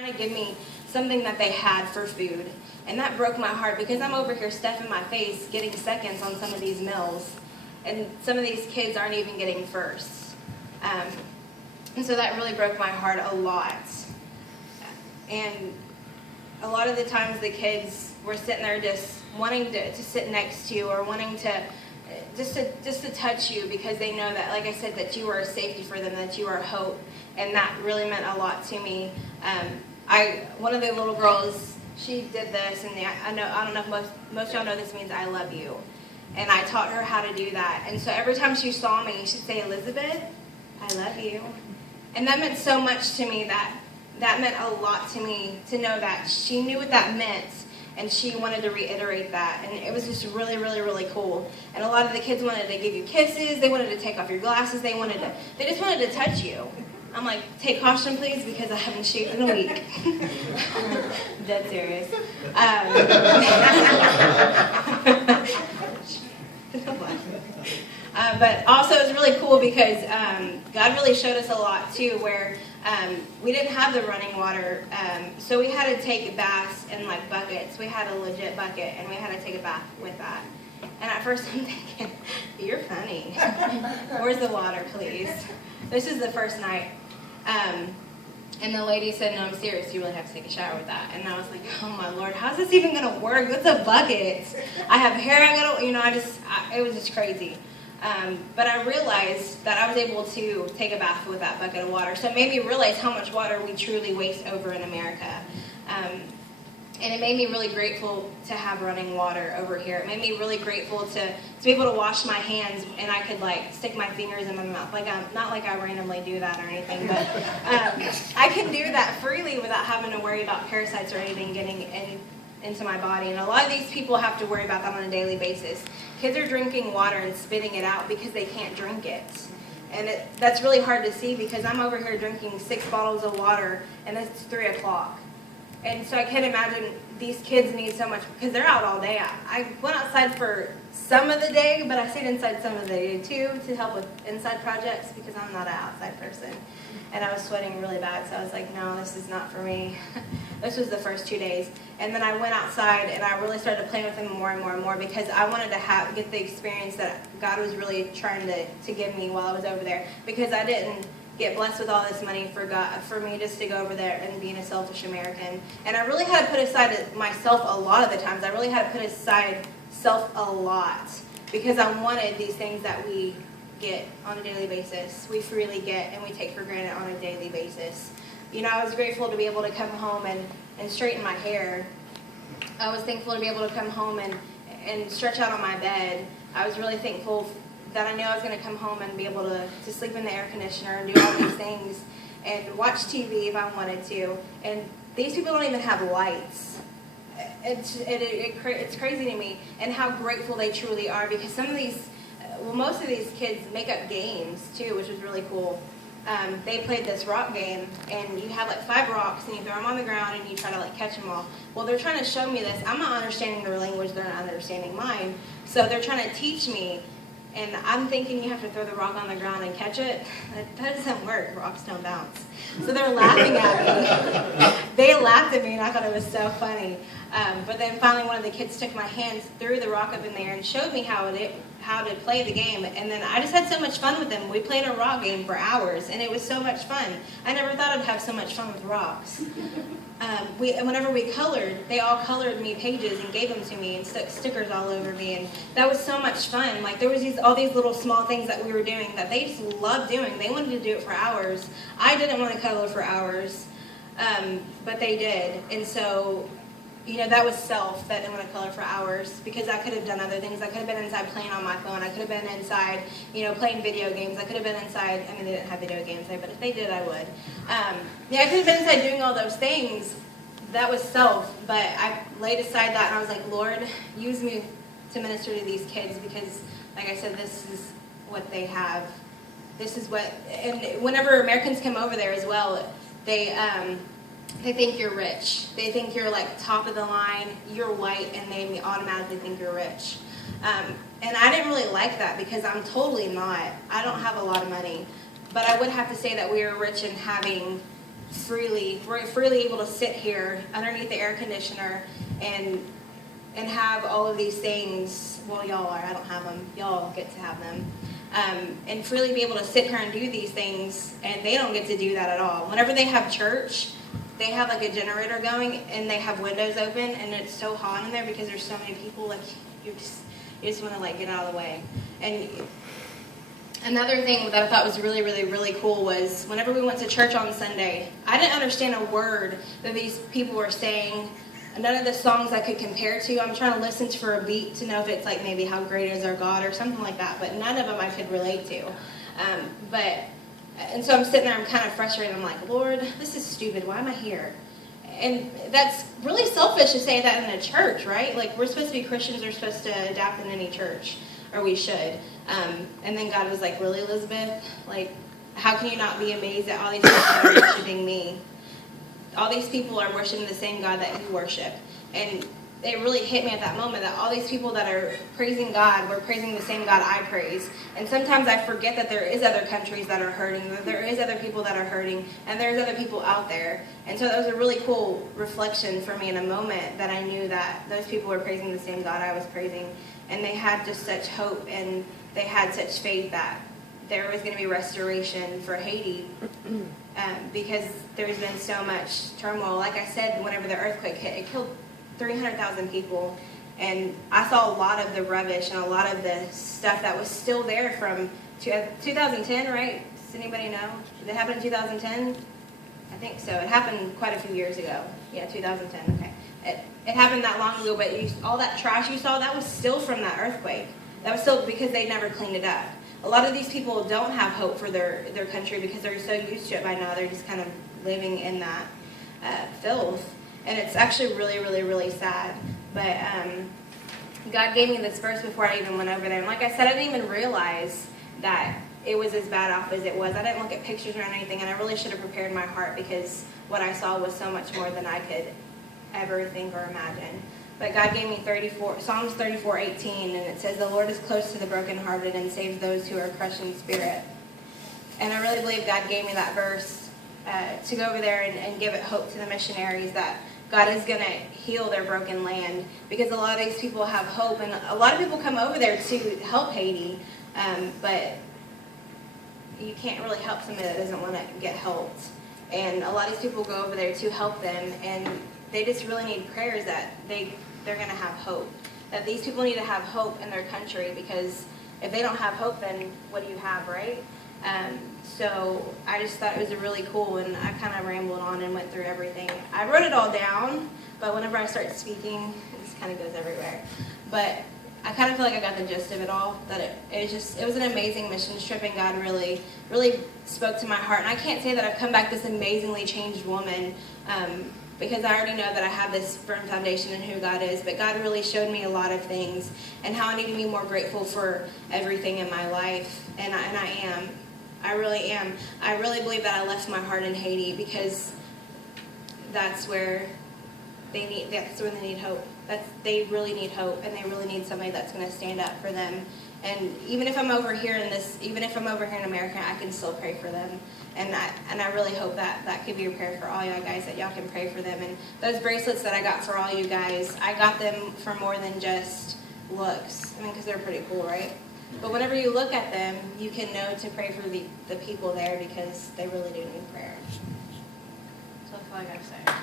trying to give me something that they had for food. And that broke my heart because I'm over here stuffing my face, getting seconds on some of these meals. And some of these kids aren't even getting firsts. And so that really broke my heart a lot. And a lot of the times the kids were sitting there just wanting to sit next to you or wanting to just to touch you because they know that, like I said, that you are a safety for them, that you are hope. And that really meant a lot to me. One of the little girls, she did this, and I don't know if most of y'all know this means I love you. And I taught her how to do that. And so every time she saw me, she'd say, Elizabeth, I love you. And that meant so much to me, that meant a lot to me to know that she knew what that meant, and she wanted to reiterate that. And it was just really, really, really cool. And a lot of the kids wanted to give you kisses, they wanted to take off your glasses, they just wanted to touch you. I'm like, take caution, please, because I haven't shaved in a week. Dead serious. But also it was really cool because God really showed us a lot too, where we didn't have the running water, so we had to take baths in like buckets. We had a legit bucket, and we had to take a bath with that. And at first I'm thinking, you're funny. Where's the water, please? This is the first night. And the lady said, no, I'm serious, you really have to take a shower with that. And I was like, oh my Lord, how's this even going to work? It's a bucket. I have hair, it was just crazy. But I realized that I was able to take a bath with that bucket of water. So it made me realize how much water we truly waste over in America. And it made me really grateful to have running water over here. It made me really grateful to be able to wash my hands, and I could like stick my fingers in my mouth. Not like I randomly do that or anything, but I can do that freely without having to worry about parasites or anything getting into my body. And a lot of these people have to worry about that on a daily basis. Kids are drinking water and spitting it out because they can't drink it. And that's really hard to see because I'm over here drinking 6 bottles of water, and it's 3 o'clock. And so I can't imagine these kids need so much because they're out all day. I went outside for some of the day, but I stayed inside some of the day too to help with inside projects because I'm not an outside person. And I was sweating really bad, so I was like, no, this is not for me. This was the first 2 days. And then I went outside and I really started playing with them more and more and more because I wanted to get the experience that God was really trying to give me while I was over there, because I didn't get blessed with all this money for me just to go over there and being a selfish American. And I really had to put aside myself a lot of the times. I really had to put aside self a lot because I wanted these things that we get on a daily basis. We freely get and we take for granted on a daily basis. You know, I was grateful to be able to come home and straighten my hair. I was thankful to be able to come home and stretch out on my bed. I was really thankful that I knew I was going to come home and be able to sleep in the air conditioner and do all these things and watch TV if I wanted to. And these people don't even have lights. It's crazy to me, and how grateful they truly are, because most of these kids make up games too, which was really cool. They played this rock game, and you have like 5 rocks, and you throw them on the ground, and you try to like catch them all. Well, they're trying to show me this. I'm not understanding their language; they're not understanding mine. So they're trying to teach me, and I'm thinking you have to throw the rock on the ground and catch it. That doesn't work. Rocks don't bounce. So they're laughing at me. They laughed at me, and I thought it was so funny. But then finally, one of the kids took my hands, threw the rock up in there, and showed me how to play the game. And then I just had so much fun with them. We played a rock game for hours, and it was so much fun. I never thought I'd have so much fun with rocks. Whenever we colored, they all colored me pages and gave them to me and stuck stickers all over me, and that was so much fun. Like, there was all these little small things that we were doing that they just loved doing. They wanted to do it for hours. I didn't want to color for hours, but they did. And so, you know, that was self, that didn't want to color for hours, because I could have done other things. I could have been inside playing on my phone. I could have been inside, you know, playing video games. I could have been inside, I mean, they didn't have video games there, but if they did, I would. I could have been inside doing all those things. That was self, but I laid aside that, and I was like, Lord, use me to minister to these kids, because, like I said, this is what they have. This is what, and whenever Americans come over there as well, they think you're rich. They think you're like top of the line, you're white, and they automatically think you're rich. And I didn't really like that, because I'm totally not. I don't have a lot of money. But I would have to say that we are rich in having we're freely able to sit here underneath the air conditioner and have all of these things. Well, y'all are. I don't have them. Y'all get to have them. And freely be able to sit here and do these things, and they don't get to do that at all. Whenever they have church, they have like a generator going, and they have windows open, and it's so hot in there because there's so many people. Like you just want to like get out of the way. And another thing that I thought was really, really, really cool was whenever we went to church on Sunday, I didn't understand a word that these people were saying. None of the songs I could compare to. I'm trying to listen for a beat to know if it's like maybe How Great Is Our God or something like that, but none of them I could relate to. And so I'm sitting there, I'm kind of frustrated. I'm like, Lord, this is stupid. Why am I here? And that's really selfish to say that in a church, right? Like, we're supposed to be Christians. We're supposed to adapt in any church, or we should. And then God was like, really, Elizabeth? Like, how can you not be amazed at all these people that are worshiping me? All these people are worshiping the same God that you worship. And it really hit me at that moment that all these people that are praising God were praising the same God I praise. And sometimes I forget that there is other countries that are hurting, that there is other people that are hurting, and there's other people out there. And so that was a really cool reflection for me in a moment that I knew that those people were praising the same God I was praising. And they had just such hope, and they had such faith that there was going to be restoration for Haiti. Because there's been so much turmoil. Like I said, whenever the earthquake hit, it killed 300,000 people. And I saw a lot of the rubbish and a lot of the stuff that was still there from 2010, right? Does anybody know? Did it happen in 2010? I think so. It happened quite a few years ago. Yeah, 2010, okay. It happened that long ago, but all that trash you saw, that was still from that earthquake. That was still because they never cleaned it up. A lot of these people don't have hope for their country because they're so used to it by now. They're just kind of living in that filth. And it's actually really, really, really sad. But God gave me this verse before I even went over there. And like I said, I didn't even realize that it was as bad off as it was. I didn't look at pictures or anything, and I really should have prepared my heart because what I saw was so much more than I could ever think or imagine. But God gave me Psalms 34:18, and it says, "The Lord is close to the brokenhearted and saves those who are crushed in spirit." And I really believe God gave me that verse to go over there and give it hope to the missionaries that God is going to heal their broken land. Because a lot of these people have hope, and a lot of people come over there to help Haiti, but you can't really help somebody that doesn't want to get helped. And a lot of these people go over there to help them, and they just really need prayers that they're going to have hope. That these people need to have hope in their country, because if they don't have hope, then what do you have, right? So I just thought it was really cool, and I kind of rambled on and went through everything. I wrote it all down, but whenever I start speaking, it just kind of goes everywhere. But I kind of feel like I got the gist of it all, that it was an amazing mission trip, and God really, really spoke to my heart. And I can't say that I've come back this amazingly changed woman, because I already know that I have this firm foundation in who God is, but God really showed me a lot of things and how I need to be more grateful for everything in my life, and I am. I really am. I really believe that I left my heart in Haiti because that's where they need hope. They really need hope, and they really need somebody that's going to stand up for them. And even if I'm over here in America, I can still pray for them. And I really hope that could be a prayer for all y'all guys, that y'all can pray for them. And those bracelets that I got for all you guys, I got them for more than just looks. I mean, because they're pretty cool, right? But whenever you look at them, you can know to pray for the people there, because they really do need prayer. So that's all I got to say.